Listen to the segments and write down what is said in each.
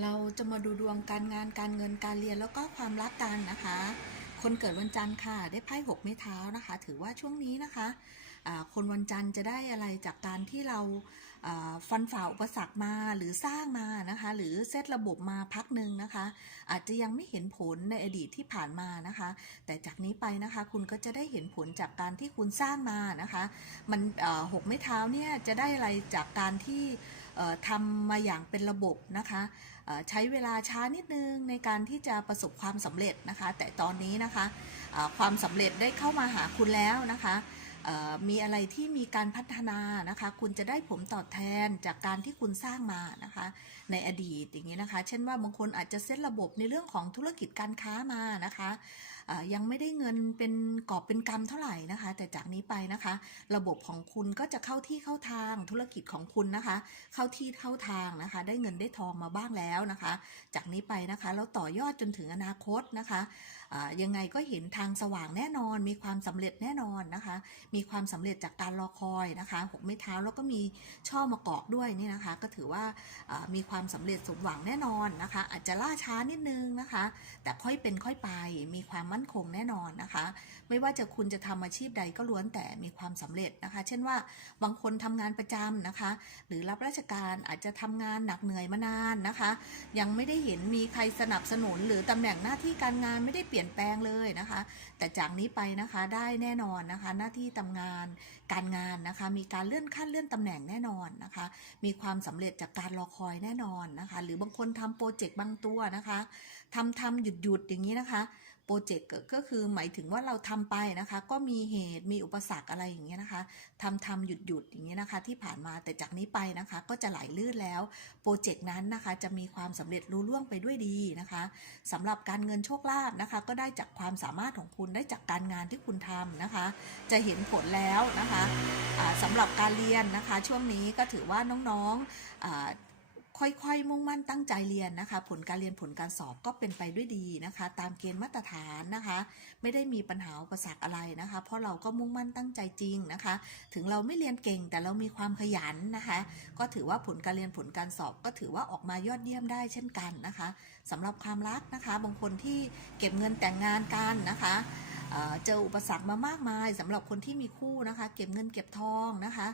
เราจะมาดูดวงการงานการเงินการเรียนแล้วก็ความรักกันนะคะ คนเกิดวันจันทร์ค่ะ ได้ไพ่หกไม้เท้านะคะ ถือว่าช่วงนี้นะคะคนวันจันทร์จะได้อะไรจากการที่เราฟันฝ่าอุปสรรคมาหรือสร้างมานะคะ หรือเซตระบบมาพักหนึ่งนะคะ อาจจะยังไม่เห็นผลในอดีตที่ผ่านมานะคะ แต่จากนี้ไปนะคะคุณก็จะได้เห็นผลจากการที่คุณสร้างมานะคะ มันหกไม้เท้าเนี่ยจะได้อะไรจากการที่ทำมาอย่างเป็นระบบนะคะ ใช้เวลาช้านิดนึงในการที่จะประสบความสำเร็จนะคะ แต่ตอนนี้นะคะความสำเร็จได้เข้ามาหาคุณแล้วนะคะมีอะไรที่มีการพัฒนานะคะ คุณจะได้ผลตอบแทนจากการที่คุณสร้างมานะคะ ในอดีตอย่างนี้นะคะ เช่นว่าบางคนอาจจะเซตระบบในเรื่องของธุรกิจการค้ามานะคะ ยังไม่ได้เงินเป็นกอบเป็นกำเท่าไหร่นะคะ แต่จากนี้ไปนะคะ ระบบของคุณก็จะเข้าที่เข้าทางธุรกิจของคุณนะคะ เข้าที่เข้าทางนะคะ ได้เงินได้ทองมาบ้างแล้วนะคะ จากนี้ไปนะคะแล้วต่อยอดจนถึงอนาคตนะคะ ยังไงก็เห็นทางสว่างแน่นอน มีความสำเร็จแน่นอนนะคะ มีความสำเร็จจากการรอคอยนะคะหกไม้เท้าแล้วก็มีช่อมะกอกด้วยนี่นะคะ ก็ถือว่ามีความสำเร็จสมหวังแน่นอนนะคะ อาจจะล่าช้านิดนึงนะคะ แต่ค่อยเป็นค่อยไปมีความมั่นคงแน่นอนนะคะ ไม่ว่าจะคุณจะทำอาชีพใดก็ล้วนแต่มีความสำเร็จนะคะ เช่นว่าบางคนทำงานประจำนะคะ หรือรับราชการอาจจะทำงานหนักเหนื่อยมานานนะคะ ยังไม่ได้เห็นมีใครสนับสนุนหรือตำแหน่งหน้าที่การงานไม่ได้เปลี่ยนี่ยนแปลงเลยนะคะ แต่จากนี้ไปนะคะได้แน่นอนนะคะ หน้าที่ทำงานการงานนะคะ มีการเลื่อนขั้นเลื่อนตำแหน่งแน่นอนนะคะ มีความสำเร็จจากการรอคอยแน่นอนนะคะ หรือบางคนทำโปรเจกต์บางตัวนะคะทำทำหยุดหยุดอย่างนี้นะคะ โปรเจกต์ก็คือหมายถึงว่าเราทำไปนะคะ ก็มีเหตุมีอุปสรรคอะไรอย่างเงี้ยนะคะทำทำหยุดหยุดอย่างเงี้ยนะคะ ที่ผ่านมาแต่จากนี้ไปนะคะ ก็จะไหลลื่นแล้วโปรเจกต์นั้นนะคะจะมีความสำเร็จรุ่ล่วงไปด้วยดีนะคะสำหรับการเงินโชคลาภนะคะ ก็ได้จากความสามารถของคุณได้จากการงานที่คุณทำนะคะ จะเห็นผลแล้วนะคะอ่าสำหรับการเรียนนะคะ ช่วงนี้ก็ถือว่าน้องๆ ค่อยๆ มุ่งมั่นตั้งใจเรียนนะคะ ผลการเรียนผลการสอบก็เป็นไปด้วยดีนะคะ ตามเกณฑ์มาตรฐานนะคะ ไม่ได้มีปัญหาอุปสรรคอะไรนะคะ เพราะเราก็มุ่งมั่นตั้งใจจริงนะคะ ถึงเราไม่เรียนเก่งแต่เรามีความขยันนะคะ ก็ถือว่าผลการเรียนผลการสอบก็ถือว่าออกมายอดเยี่ยมได้เช่นกันนะคะสำหรับความรักนะคะ บางคนที่เก็บเงินแต่งงานกันนะคะเเจออุปสรรคมามากมายสำหรับคนที่มีคู่นะคะ เก็บเงินเก็บทองนะคะ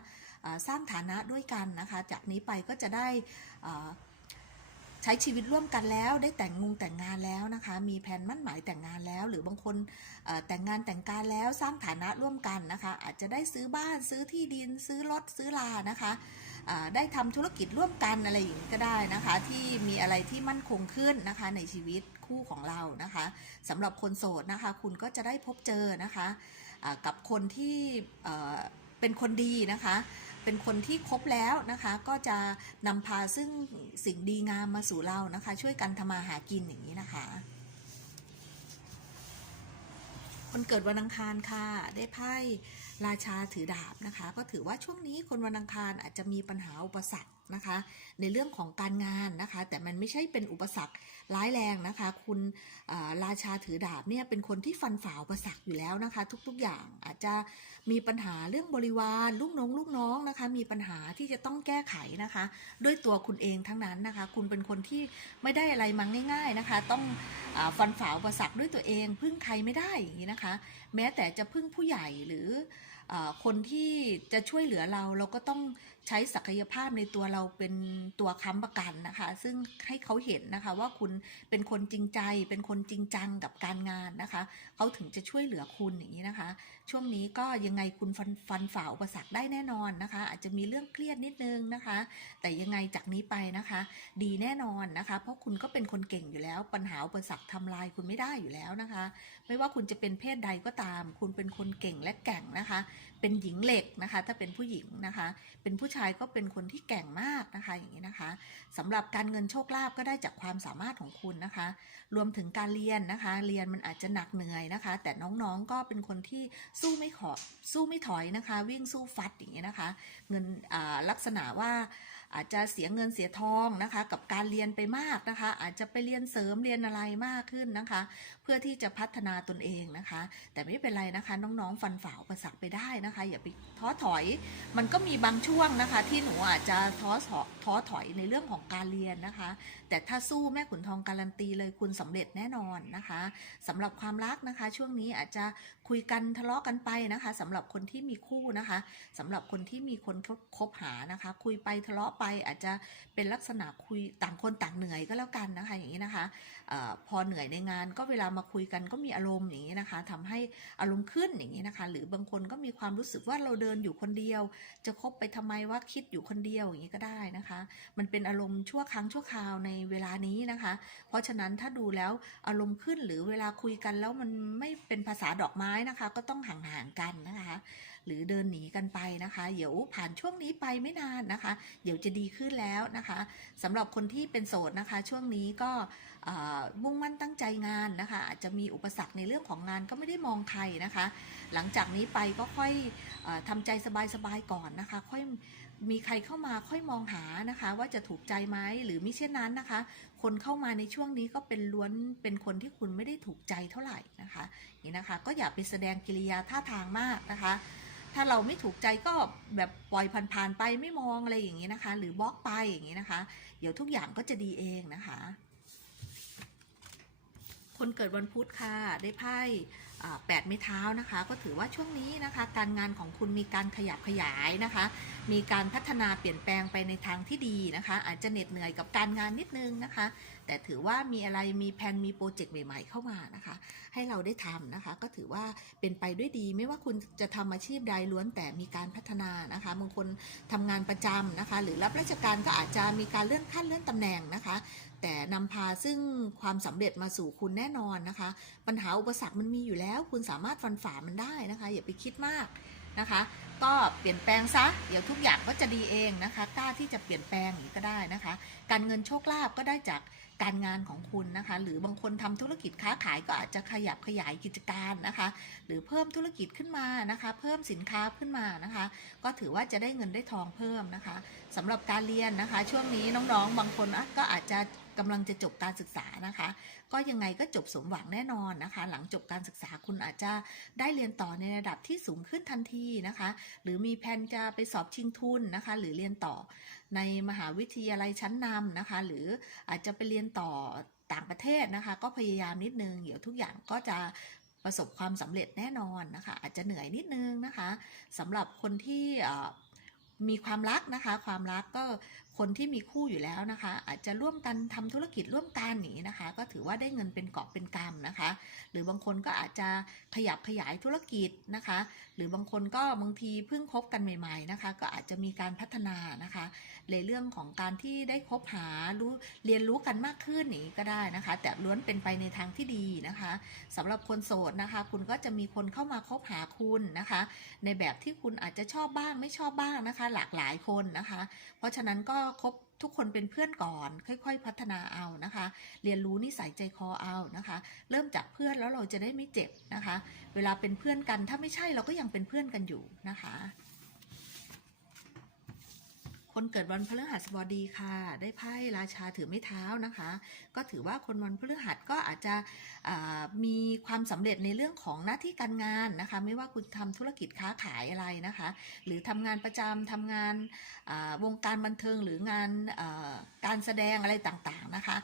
สร้างฐานะด้วยกันนะคะ จากนี้ไปก็จะได้ใช้ชีวิตร่วมกันแล้วได้แต่งงงแต่งงานแล้วนะคะ มีแผนมั่นหมายแต่งงานแล้ว หรือบางคนแต่งงานแต่งการแล้วสร้างฐานะร่วมกันนะคะ อาจจะได้ซื้อบ้านซื้อที่ดิน ซื้อรถซื้อลานะคะได้ทำธุรกิจร่วมกันอะไรอย่างนี้ก็ได้นะคะ ที่มีอะไรที่มั่นคงขึ้นนะคะ ในชีวิตคู่ของเรานะคะสำหรับคนโสดนะคะ คุณก็จะได้พบเจอนะคะกับคนที่เป็นคนดีนะคะ เป็นคนที่ครบแล้วนะคะ ก็จะนำพาซึ่งสิ่งดีงามมาสู่เรานะคะ ช่วยกันทำมาหากินอย่างนี้นะคะ คนเกิดวันอังคารค่ะ ได้ไพ่ราชาถือดาบนะคะ ก็ถือว่าช่วงนี้คนวันอังคารอาจจะมีปัญหาอุปสรรค นะคะ ในเรื่องของการงานนะคะ แต่มันไม่ใช่เป็นอุปสรรคร้ายแรงนะคะ คุณราชาถือดาบเนี่ยเป็นคนที่ฟันฝ่าอุปสรรคอยู่แล้วนะคะ ทุกๆอย่างอาจจะมีปัญหาเรื่องบริวารลูกน้องลูกน้องนะคะ มีปัญหาที่จะต้องแก้ไขนะคะ ด้วยตัวคุณเองทั้งนั้นนะคะ คุณเป็นคนที่ไม่ได้อะไรมาง่าย ๆนะคะ ต้องอฟันฝ่าอุปสรรคด้วยตัวเอง พึ่งใครไม่ได้อย่างนี้นะคะ แม้แต่จะพึ่งผู้ใหญ่หรือ คนที่จะช่วยเหลือเราเราก็ต้องใช้ศักยภาพในตัวเราเป็นตัวค้ำประกันนะคะ ซึ่งให้เขาเห็นนะคะว่าคุณเป็นคนจริงใจ เป็นคนจริงจังกับการงานนะคะ เขาถึงจะช่วยเหลือคุณอย่างนี้นะคะ ช่วงนี้ก็ยังไงคุณฟันฟันฝ่าอุปสรรคได้แน่นอนนะคะ อาจจะมีเรื่องเครียดนิดนึงนะคะ แต่ยังไงจากนี้ไปนะคะ ดีแน่นอนนะคะ เพราะคุณก็เป็นคนเก่งอยู่แล้ว ปัญหาอุปสรรคทำลายคุณไม่ได้อยู่แล้วนะคะ ไม่ว่าคุณจะเป็นเพศใดก็ตาม คุณเป็นคนเก่งและแก่งนะคะ เป็นหญิงเหล็กนะคะ ถ้าเป็นผู้หญิงนะคะ เป็นผู้ชายก็เป็นคนที่แก่งมากนะคะอย่างนี้นะคะสำหรับการเงินโชคลาภก็ได้จากความสามารถของคุณนะคะ รวมถึงการเรียนนะคะ เรียนมันอาจจะหนักเหนื่อยนะคะ แต่น้องๆก็เป็นคนที่สู้ไม่ขอสู้ไม่ถอยนะคะ วิ่งสู้ฟัดอย่างนี้นะคะ เงินอ่าลักษณะว่า อาจจะเสียเงินเสียทองนะคะ กับการเรียนไปมากนะคะ อาจจะไปเรียนเสริมเรียนอะไรมากขึ้นนะคะ เพื่อที่จะพัฒนาตนเองนะคะ แต่ไม่เป็นไรนะคะ น้องๆ ฟันฝ่าอุปสรรคไปได้นะคะ อย่าไปท้อถอย มันก็มีบางช่วงนะคะ ที่หนูอาจจะท้อท้อถอยในเรื่องของการเรียนนะคะแต่ถ้าสู้แม่ขุนทองการันตีเลยคุณสำเร็จแน่นอนนะคะสำหรับความรักนะคะ ช่วงนี้อาจจะคุยกันทะเลาะกันไปนะคะสำหรับคนที่มีคู่นะคะสำหรับคนที่มีคนคบคบหานะคะ คุยไปทะเลาะไปอาจจะเป็นลักษณะคุยต่างคนต่างเหนื่อยก็แล้วกันนะคะ อย่างนี้นะคะออพอเหนื่อยในงานก็เวลามาคุยกันก็มีอารมณ์อย่างนี้นะคะทำให้อารมณ์ขึ้นอย่างนี้นะคะ หรือบางคนก็มีความรู้สึกว่าเราเดินอยู่คนเดียว จะคบไปทำไมว่าคิดอยู่คนเดียวอย่างนี้ก็ได้นะคะ มันเป็นอารมณ์ชั่วครั้งชั่วคราวในเวลานี้นะคะ เพราะฉะนั้นถ้าดูแล้วอารมณ์ขึ้นหรือเวลาคุยกันแล้วมันไม่เป็นภาษาดอกไม้นะคะ ก็ต้องห่างๆกันนะคะ หรือเดินหนีกันไปนะคะ เดี๋ยวผ่านช่วงนี้ไปไม่นานนะคะ เดี๋ยวจะดีขึ้นแล้วนะคะสำหรับคนที่เป็นโสดนะคะ ช่วงนี้ก็มุ่งมั่นตั้งใจงานนะคะอาจจะมีอุปสรรคในเรื่องของงานก็ไม่ได้มองใครนะคะ หลังจากนี้ไปก็ค่อยออทำใจสบายๆก่อนนะคะ ค่อย มีใครเข้ามาค่อยมองหานะคะ ว่าจะถูกใจไหมหรือมิเช่นนั้นนะคะ คนเข้ามาในช่วงนี้ก็เป็นล้วนเป็นคนที่คุณไม่ได้ถูกใจเท่าไหร่นะคะนี่นะคะ ก็อย่าไปแสดงกิริยาท่าทางมากนะคะ ถ้าเราไม่ถูกใจก็แบบปล่อยผ่านๆไปไม่มองอะไรอย่างนี้นะคะ หรือบล็อกไปอย่างนี้นะคะ เดี๋ยวทุกอย่างก็จะดีเองนะคะ คนเกิดวันพุธค่ะได้ไพ่แปดไม้เท้านะคะ ก็ถือว่าช่วงนี้นะคะ การงานของคุณมีการขยับขยายนะคะ มีการพัฒนาเปลี่ยนแปลงไปในทางที่ดีนะคะ อาจจะเหน็ดเหนื่อยกับการงานนิดนึงนะคะ แต่ถือว่ามีอะไรมีแผนมีโปรเจกต์ใหม่ๆเข้ามานะคะ ให้เราได้ทำนะคะ ก็ถือว่าเป็นไปด้วยดี ไม่ว่าคุณจะทำอาชีพใดล้วนแต่มีการพัฒนานะคะบางคนทำงานประจำนะคะ หรือรับราชการก็อาจจะมีการเลื่อนขั้นเลื่อนตำแหน่งนะคะแต่นำพาซึ่งความสำเร็จมาสู่คุณแน่นอนนะคะ ปัญหาอุปสรรคมันมีอยู่แล้ว คุณสามารถฟันฝ่ามันได้นะคะ อย่าไปคิดมากนะคะ ก็เปลี่ยนแปลงซะ เดี๋ยวทุกอย่างก็จะดีเองนะคะกล้าที่จะเปลี่ยนแปลงอย่างนี้ก็ได้นะคะ การเงินโชคลาภก็ได้จากการงานของคุณนะคะ หรือบางคนทำธุรกิจค้าขายก็อาจจะขยับขยายกิจการนะคะ หรือเพิ่มธุรกิจขึ้นมานะคะ เพิ่มสินค้าขึ้นมานะคะ ก็ถือว่าจะได้เงินได้ทองเพิ่มนะคะสำหรับการเรียนนะคะ ช่วงนี้น้องๆ บางคนก็อาจจะกำลังจะจบการศึกษานะคะ ก็ยังไงก็จบสมหวังแน่นอนนะคะ หลังจบการศึกษาคุณอาจจะได้เรียนต่อในระดับที่สูงขึ้นทันทีนะคะ หรือมีแผนจะไปสอบชิงทุนนะคะ หรือเรียนต่อในมหาวิทยาลัยชั้นนำนะคะ หรืออาจจะไปเรียนต่อต่างประเทศนะคะ ก็พยายามนิดนึงเดี๋ยวทุกอย่างก็จะประสบความสำเร็จแน่นอนนะคะ อาจจะเหนื่อยนิดนึงนะคะสำหรับคนที่มีความรักนะคะ ความรักก็ คนที่มีคู่อยู่แล้วนะคะ อาจจะร่วมกันทำธุรกิจร่วมกันหนีนะคะ ก็ถือว่าได้เงินเป็นกอบเป็นกำนะคะ หรือบางคนก็อาจจะขยับขยายธุรกิจนะคะ หรือบางคนก็บางทีเพิ่งคบกันใหม่ ๆนะคะ ก็อาจจะมีการพัฒนานะคะในเรื่องของการที่ได้คบหารู้เรียนรู้กันมากขึ้นนี้ก็ได้นะคะ แต่ล้วนเป็นไปในทางที่ดีนะคะสำหรับคนโสดนะคะ คุณก็จะมีคนเข้ามาคบหาคุณนะคะ ในแบบที่คุณอาจจะชอบบ้างไม่ชอบบ้างนะคะ หลากหลายคนนะคะ เพราะฉะนั้นก็คบทุกคนเป็นเพื่อนก่อน ค่อย ๆ พัฒนาเอานะคะ เรียนรู้นิสัยใจคอเอานะคะ เริ่มจากเพื่อนแล้วเราจะได้ไม่เจ็บนะคะ เวลาเป็นเพื่อนกันถ้าไม่ใช่เราก็ยังเป็นเพื่อนกันอยู่นะคะ คนเกิดวันพฤหัสบดีค่ะ ได้ไพ่ราชาถือไม้เท้านะคะ ก็ถือว่าคนวันพฤหัสก็อาจจะมีความสำเร็จในเรื่องของหน้าที่การงานนะคะ ไม่ว่าคุณทำธุรกิจค้าขายอะไรนะคะ หรือทำงานประจำทำงานวงการบันเทิงหรืองานการแสดงอะไรต่างๆนะคะ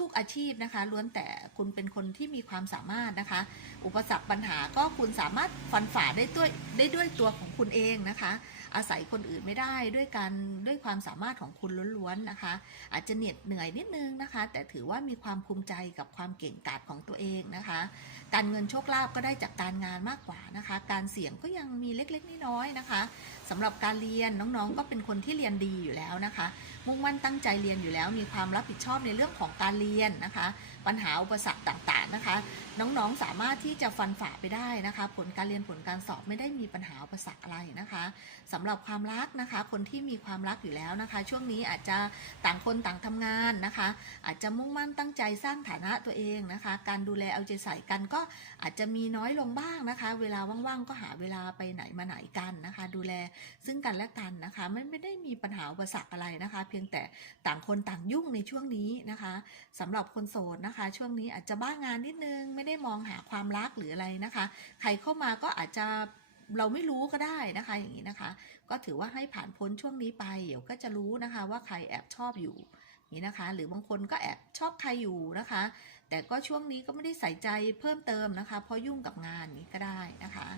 ทุกๆอาชีพนะคะล้วนแต่คุณเป็นคนที่มีความสามารถนะคะ อุปสรรคปัญหาก็คุณสามารถฟันฝ่าได้ด้วยได้ด้วยตัวของคุณเองนะคะ อาศัยคนอื่นไม่ได้ด้วยการด้วยความสามารถของคุณล้วนๆนะคะ อาจจะเหน็ดเหนื่อยนิดนึงนะคะ แต่ถือว่ามีความภูมิใจกับความเก่งกาจของตัวเองนะคะ การเงินโชคลาภก็ได้จากการงานมากกว่านะคะ การเสี่ยงก็ยังมีเล็กๆน้อยๆนะคะสำหรับการเรียนน้องๆก็เป็นคนที่เรียนดีอยู่แล้วนะคะ มุ่งมั่นตั้งใจเรียนอยู่แล้ว มีความรับผิดชอบในเรื่องของการเรียนนะคะ ปัญหาอุปสรรคต่างๆนะคะ น้องๆสามารถที่จะฟันฝ่าไปได้นะคะ ผลการเรียนผลการสอบไม่ได้มีปัญหาอุปสรรคอะไรนะคะสำหรับความรักนะคะ คนที่มีความรักอยู่แล้วนะคะ ช่วงนี้อาจจะต่างคนต่างทำงานนะคะ อาจจะมุ่งมั่นตั้งใจสร้างฐานะตัวเองนะคะ การดูแลเอาใจใส่กันก็อาจจะมีน้อยลงบ้างนะคะ เวลาว่างๆก็หาเวลาไปไหนมาไหนกันนะคะ ดูแลซึ่งกันและกันนะคะไม่ไม่ได้มีปัญหาอุปสรรคอะไรนะคะ เพียงยงแต่ต่างคนต่างยุ่งในช่วงนี้นะคะสำหรับคนโสดนะคะ ช่วงนี้อาจจะบ้างานนิดนึง ไม่ได้มองหาความรักหรืออะไรนะคะ ใครเข้ามาก็อาจจะเราไม่รู้ก็ได้นะคะอย่างนี้นะคะ ก็ถือว่าให้ผ่านพ้นช่วงนี้ไป เดี๋ยวก็จะรู้นะคะว่าใครแอบชอบอยู่นี้นะคะ หรือบางคนก็แอบชอบใครอยู่นะคะ แต่ก็ช่วงนี้ก็ไม่ได้ใส่ใจเพิ่มเติมนะคะ เพราะยุ่งกับงานนี้ก็ได้นะคะ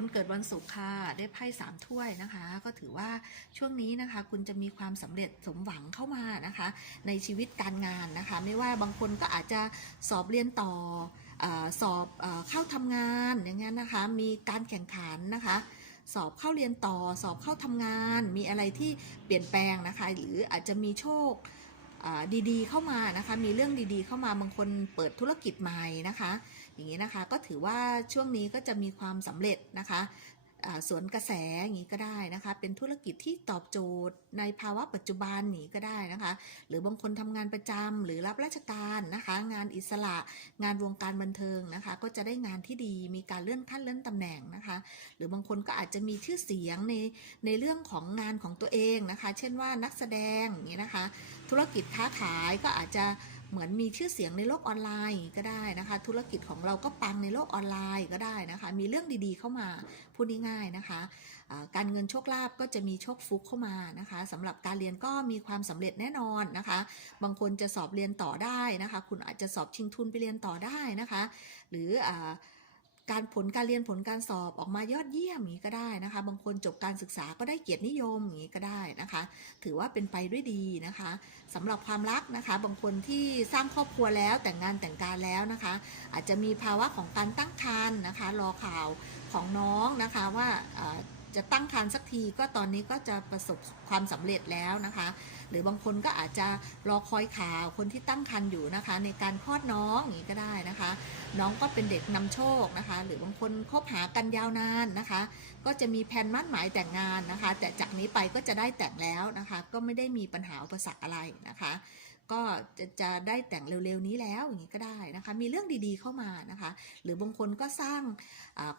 คนเกิดวันศุกร์ค่ะ ได้ไพ่สามถ้วยนะคะ ก็ถือว่าช่วงนี้นะคะ คุณจะมีความสำเร็จสมหวังเข้ามานะคะ ในชีวิตการงานนะคะ ไม่ว่าบางคนก็อาจจะสอบเรียนต่ออสอบอเข้าทำงานอย่างเงี้ยนะคะ มีการแข่งขันนะคะสอบเข้าเรียนต่อสอบเข้าทำงาน มีอะไรที่เปลี่ยนแปลงนะคะ หรืออาจจะมีโชคดีๆ เข้ามานะคะ มีเรื่องดีๆ เข้ามาบางคนเปิดธุรกิจใหม่นะคะ อย่างนี้นะคะก็ถือว่าช่วงนี้ก็จะมีความสำเร็จนะคะสวนกระแสอย่างนี้ก็ได้นะคะ เป็นธุรกิจที่ตอบโจทย์ในภาวะปัจจุบันนี้ก็ได้นะคะ หรือบางคนทำงานประจำหรือรับราชการนะคะ งานอิสระ งานวงการบันเทิงนะคะ ก็จะได้งานที่ดีมีการเลื่อนขั้นเลื่อนตำแหน่งนะคะ หรือบางคนก็อาจจะมีชื่อเสียงในในเรื่องของงานของตัวเองนะคะ เช่นว่านักแสดงอย่างนี้นะคะ ธุรกิจค้าขายก็อาจจะ เหมือนมีชื่อเสียงในโลกออนไลน์ก็ได้นะคะ ธุรกิจของเราก็ปังในโลกออนไลน์ก็ได้นะคะ มีเรื่องดีๆเข้ามาพูดง่ายๆนะคะการเงินโชคลาภก็จะมีโชคฟุกเข้ามานะคะสำหรับการเรียนก็มีความสำเร็จแน่นอนนะคะ บางคนจะสอบเรียนต่อได้นะคะ คุณอาจจะสอบชิงทุนไปเรียนต่อได้นะคะ หรืออ การผลการเรียนผลการสอบออกมายอดเยี่ยมอย่างนี้ก็ได้นะคะ บางคนจบการศึกษาก็ได้เกียรตินิยมอย่างนี้ก็ได้นะคะ ถือว่าเป็นไปด้วยดีนะคะสำหรับความรักนะคะ บางคนที่สร้างครอบครัวแล้วแต่งงานแต่งการแล้วนะคะ อาจจะมีภาวะของการตั้งครรภ์นะคะ รอข่าวของน้องนะคะว่าจะตั้งครรภ์สักทีก็ตอนนี้ก็จะประสบความสำเร็จแล้วนะคะ หรือบางคนก็อาจจะรอคอยข่าวคนที่ตั้งครรภ์อยู่นะคะ ในการคลอดน้องอย่างนี้ก็ได้นะคะ น้องก็เป็นเด็กนำโชคนะคะ หรือบางคนคบหากันยาวนานนะคะ ก็จะมีแผนมั่นหมายแต่งงานนะคะ แต่จากนี้ไปก็จะได้แต่งแล้วนะคะ ก็ไม่ได้มีปัญหาอุปสรรคอะไรนะคะ ก็จะจะได้แต่งเร็วๆนี้แล้วอย่างนี้ก็ได้นะคะ มีเรื่องดีๆเข้ามานะคะ หรือบางคนก็สร้าง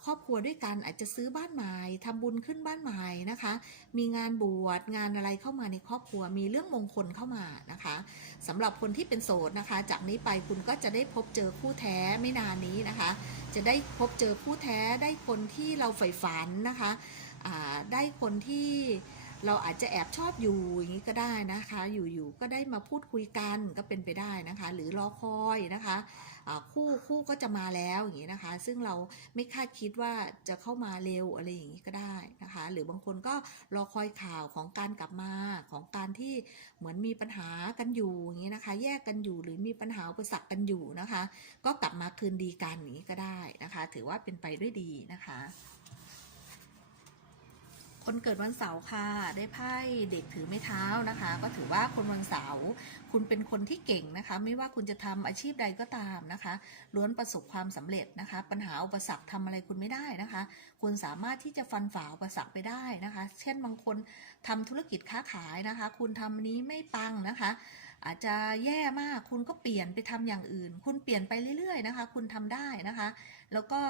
ครอบครัวด้วยกันอาจจะซื้อบ้านใหม่ทำบุญขึ้นบ้านใหม่นะคะ มีงานบวชงานอะไรเข้ามาในครอบครัว มีเรื่องมงคลเข้ามานะคะสำหรับคนที่เป็นโสดนะคะ จากนี้ไปคุณก็จะได้พบเจอคู่แท้ไม่นานนี้นะคะ จะได้พบเจอคู่แท้ได้คนที่เราใฝ่ฝันนะคะได้คนที่ เราอาจจะแอบชอบอยู่อย่างนี้ก็ได้นะคะ อยู่ๆก็ได้มาพูดคุยกันก็เป็นไปได้นะคะ หรือรอคอยนะคะคู่คู่ก็จะมาแล้วอย่างนี้นะคะ ซึ่งเราไม่คาดคิดว่าจะเข้ามาเร็วอะไรอย่างนี้ก็ได้นะคะ หรือบางคนก็รอคอยข่าวของการกลับมาของการที่เหมือนมีปัญหากันอยู่อย่างนี้นะคะ แยกกันอยู่หรือมีปัญหาอุปสรรคกันอยู่นะคะ ก็กลับมาคืนดีกันอย่างนี้ก็ได้นะคะ ถือว่าเป็นไปด้วยดีนะคะ คนเกิดวันเสาร์ค่ะ ได้ไพ่เด็กถือไม้เท้านะคะ ก็ถือว่าคนวันเสาร์คุณเป็นคนที่เก่งนะคะ ไม่ว่าคุณจะทำอาชีพใดก็ตามนะคะ ล้วนประสบความสำเร็จนะคะ ปัญหาอุปสรรคทำอะไรคุณไม่ได้นะคะ คุณสามารถที่จะฟันฝ่าอุปสรรคไปได้นะคะ เช่นบางคนทำธุรกิจค้าขายนะคะ คุณทำอันนี้ไม่ปังนะคะอาจจะแย่มากคุณก็เปลี่ยนไปทำอย่างอื่น คุณเปลี่ยนไปเรื่อยๆนะคะ คุณทำได้นะคะ แล้วก็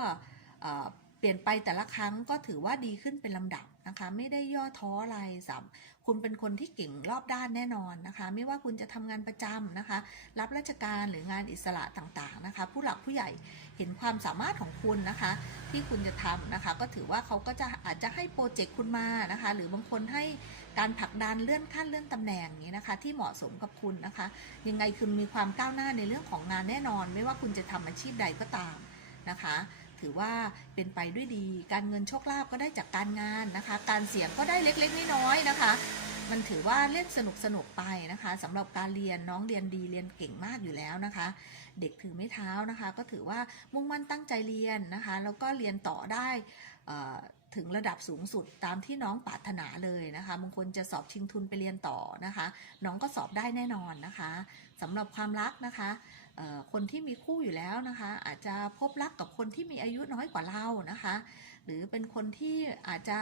เอ่อเปลี่ยนไปแต่ละครั้งก็ถือว่าดีขึ้นเป็นลำดับ นะคะ ไม่ได้ย่อท้ออะไรสัมคุณเป็นคนที่เก่งรอบด้านแน่นอนนะคะ ไม่ว่าคุณจะทำงานประจำนะคะ รับราชการหรืองานอิสระต่างๆนะคะ ผู้หลักผู้ใหญ่เห็นความสามารถของคุณนะคะ ที่คุณจะทำนะคะ ก็ถือว่าเขาก็จะอาจจะให้โปรเจกต์คุณมานะคะ หรือบางคนให้การผลักดันเลื่อนขั้นเลื่อนตำแหน่งนี้นะคะ ที่เหมาะสมกับคุณนะคะ ยังไงคุณมีความก้าวหน้าในเรื่องของงานแน่นอน ไม่ว่าคุณจะทำอาชีพใดก็ตามนะคะ ถือว่าเป็นไปด้วยดี การเงินโชคลาภก็ได้จากการงานนะคะ การเสี่ยงก็ได้เล็กๆน้อยๆนะคะ มันถือว่าเล่นสนุกสนุกๆไปนะคะสำหรับการเรียนน้องเรียนดีเรียนเก่งมากอยู่แล้วนะคะ เด็กถือไม้เท้านะคะ ก็ถือว่ามุ่งมั่นตั้งใจเรียนนะคะ แล้วก็เรียนต่อได้ถึงระดับสูงสุดตามที่น้องปรารถนาเลยนะคะบางคนจะสอบชิงทุนไปเรียนต่อนะคะ น้องก็สอบได้แน่นอนนะคะสำหรับความรักนะคะ คนที่มีคู่อยู่แล้วนะคะ อาจจะพบรักกับคนที่มีอายุน้อยกว่าเรานะคะ หรือเป็นคนที่อาจจะ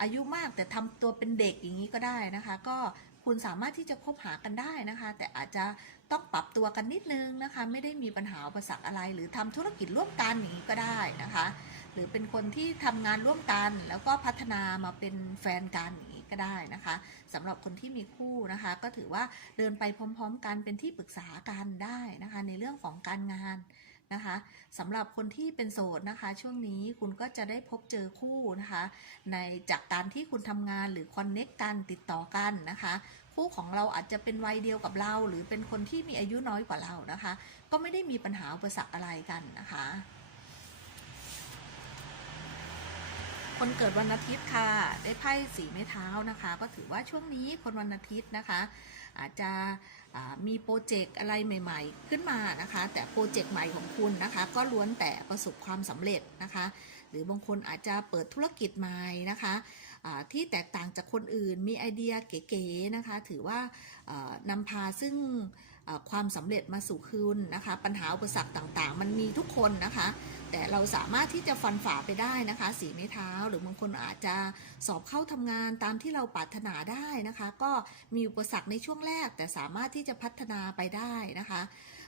อายุมากแต่ทำตัวเป็นเด็กอย่างนี้ก็ได้นะคะ ก็คุณสามารถที่จะคบหากันได้นะคะ แต่อาจจะต้องปรับตัวกันนิดนึงนะคะ ไม่ได้มีปัญหาอุปสรรคอะไร หรือทำธุรกิจร่วมกันอย่างนี้ก็ได้นะคะ หรือเป็นคนที่ทำงานร่วมกัน แล้วก็พัฒนามาเป็นแฟนกันอย่างนี้ ก็ได้นะคะสำหรับคนที่มีคู่นะคะ ก็ถือว่าเดินไปพร้อม ๆ กันเป็นที่ปรึกษากันได้นะคะ ในเรื่องของการงานนะคะสำหรับคนที่เป็นโสดนะคะ ช่วงนี้คุณก็จะได้พบเจอคู่นะคะ ในจากการที่คุณทำงานหรือคอนเน็กกันติดต่อกันนะคะ คู่ของเราอาจจะเป็นวัยเดียวกับเรา หรือเป็นคนที่มีอายุน้อยกว่าเรานะคะ ก็ไม่ได้มีปัญหาอุปสรรคอะไรกันนะคะ คนเกิดวันอาทิตย์ค่ะ ได้ไพ่สีไม้เท้านะคะ ก็ถือว่าช่วงนี้คนวันอาทิตย์นะคะ อาจจะมีโปรเจกต์อะไรใหม่ ๆ ขึ้นมานะคะ แต่โปรเจกต์ใหม่ของคุณนะคะ ก็ล้วนแต่ประสบความสำเร็จนะคะ หรือบางคนอาจจะเปิดธุรกิจใหม่นะคะที่แตกต่างจากคนอื่นมีไอเดียเก๋ๆนะคะ ถือว่านำพาซึ่ง ความสำเร็จมาสู่คุณนะคะ ปัญหาอุปสรรคต่างๆ มันมีทุกคนนะคะ แต่เราสามารถที่จะฟันฝ่าไปได้นะคะ สีไม้เท้าหรือบางคนอาจจะสอบเข้าทำงานตามที่เราปรารถนาได้นะคะ ก็มีอุปสรรคในช่วงแรก แต่สามารถที่จะพัฒนาไปได้นะคะ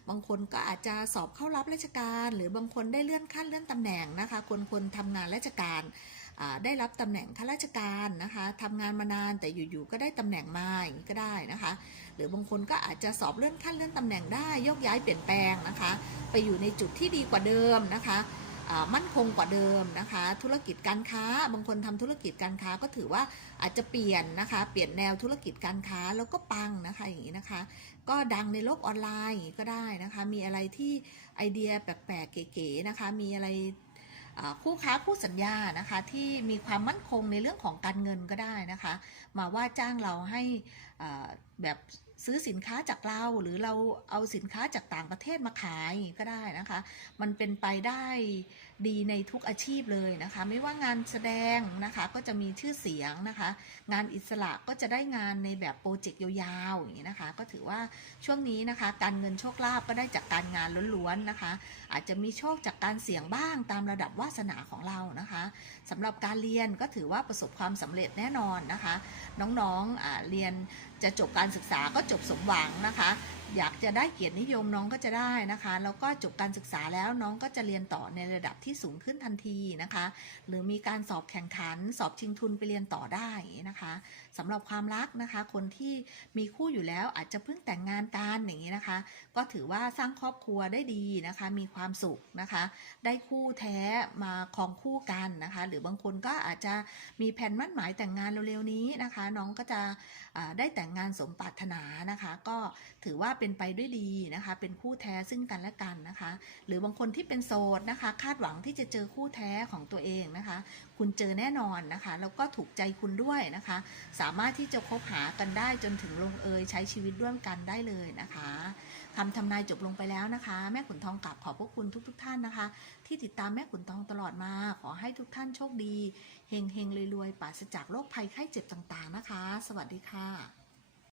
บางคนก็อาจจะสอบเข้ารับราชการ หรือบางคนได้เลื่อนขั้นเลื่อนตำแหน่งนะคะ คนคนทำงานราชการ ได้รับตำแหน่งข้าราชการนะคะทำงานมานานแต่อยู่ๆก็ได้ตำแหน่งมาอย่างนี้ก็ได้นะคะ หรือบางคนก็อาจจะสอบเลื่อนขั้นเลื่อนตำแหน่งได้ยกย้ายเปลี่ยนแปลงนะคะ ไปอยู่ในจุดที่ดีกว่าเดิมนะคะมั่นคงกว่าเดิมนะคะ ธุรกิจการค้าบางคนทำธุรกิจการค้าก็ถือว่าอาจจะเปลี่ยนนะคะ เปลี่ยนแนวธุรกิจการค้าแล้วก็ปังนะคะอย่างนี้นะคะ ก็ดังในโลกออนไลน์ก็ได้นะคะ มีอะไรที่ไอเดียแปลกๆเก๋ๆนะคะ มีอะไร คู่ค้าคู่สัญญานะคะที่มีความมั่นคงในเรื่องของการเงินก็ได้นะคะ มาว่าจ้างเราให้แบบซื้อสินค้าจากเราหรือเราเอาสินค้าจากต่างประเทศมาขายก็ได้นะคะ มันเป็นไปได้ดีในทุกอาชีพเลยนะคะ ไม่ว่างานแสดงนะคะก็จะมีชื่อเสียงนะคะ งานอิสระก็จะได้งานในแบบโปรเจกต์ยาวๆอย่างนี้นะคะ ก็ถือว่าช่วงนี้นะคะ การเงินโชคลาภก็ได้จากการงานล้วนๆนะคะ อาจจะมีโชคจากการเสี่ยงบ้างตามระดับวาสนาของเรานะคะสำหรับการเรียนก็ถือว่าประสบความสำเร็จแน่นอนนะคะ น้องๆเรียนจะจบการศึกษาก็จบสมหวังนะคะ อยากจะได้เกียรตินิยมน้องก็จะได้นะคะแล้วก็จบการศึกษาแล้วน้องก็จะเรียนต่อในระดับที่สูงขึ้นทันทีนะคะ หรือมีการสอบแข่งขัน สอบชิงทุนไปเรียนต่อได้นะคะ สำหรับความรักนะคะ คนที่มีคู่อยู่แล้วอาจจะเพิ่งแต่งงานกันอย่างนี้นะคะ ก็ถือว่าสร้างครอบครัวได้ดีนะคะ มีความสุขนะคะ ได้คู่แท้มาครองคู่กันนะคะ หรือบางคนก็อาจจะมีแผนมั่นหมายแต่งงานเร็วๆนี้นะคะ น้องก็จะได้แต่งงานสมปรารถนานะคะ ก็ถือว่าเป็นไปด้วยดีนะคะ เป็นคู่แท้ซึ่งกันและกันนะคะ หรือบางคนที่เป็นโสดนะคะ คาดหวังที่จะเจอคู่แท้ของตัวเองนะคะคุณเจอแน่นอนนะคะ แล้วก็ถูกใจคุณด้วยนะคะ สามารถที่จะคบหากันได้จนถึงลงเอยใช้ชีวิตร่วมกันได้เลยนะคะคำทำนายจบลงไปแล้วนะคะ แม่ขุนทองกลับขอบพระคุณทุกๆทท่านนะคะ ที่ติดตามแม่ขุนทองตลอดมา ขอให้ทุกท่านโชคดีเฮงเฮงๆรวยๆปราศจากโรคภัยไข้เจ็บต่างๆนะคะ สวัสดีค่ะ